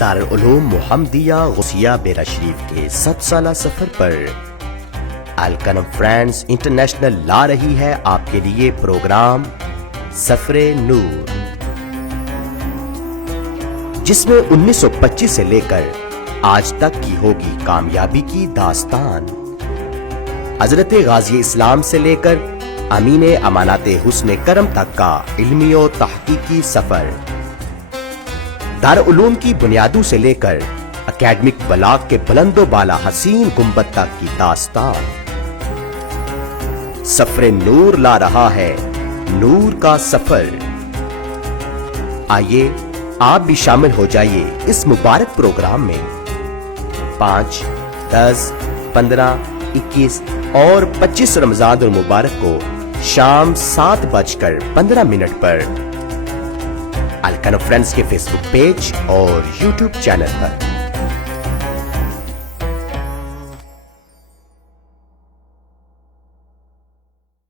دارالعلوم محمدیہ غوثیہ بیرا شریف کے 7 سالہ سفر پر الکنفرنس انٹرنیشنل لا رہی ہے آپ کے لیے پروگرام سفر نور، جس میں 1925 سے لے کر آج تک کی ہوگی کامیابی کی داستان، حضرت غازی اسلام سے لے کر امین امانات حسن کرم تک کا علمی و تحقیقی سفر، دارالعلوم کی بنیادوں سے لے کر اکیڈمک بلاغ کے بلند و بالا حسین گنبد تک کی داستان۔ سفر نور لا رہا ہے نور کا سفر۔ آئیے آپ بھی شامل ہو جائیے اس مبارک پروگرام میں۔ 5، 10، 15، 21 اور 25 رمضان المبارک کو شام 7:15 پر الکنفرنس کے فیس بک پیج اور یوٹیوب چینل پر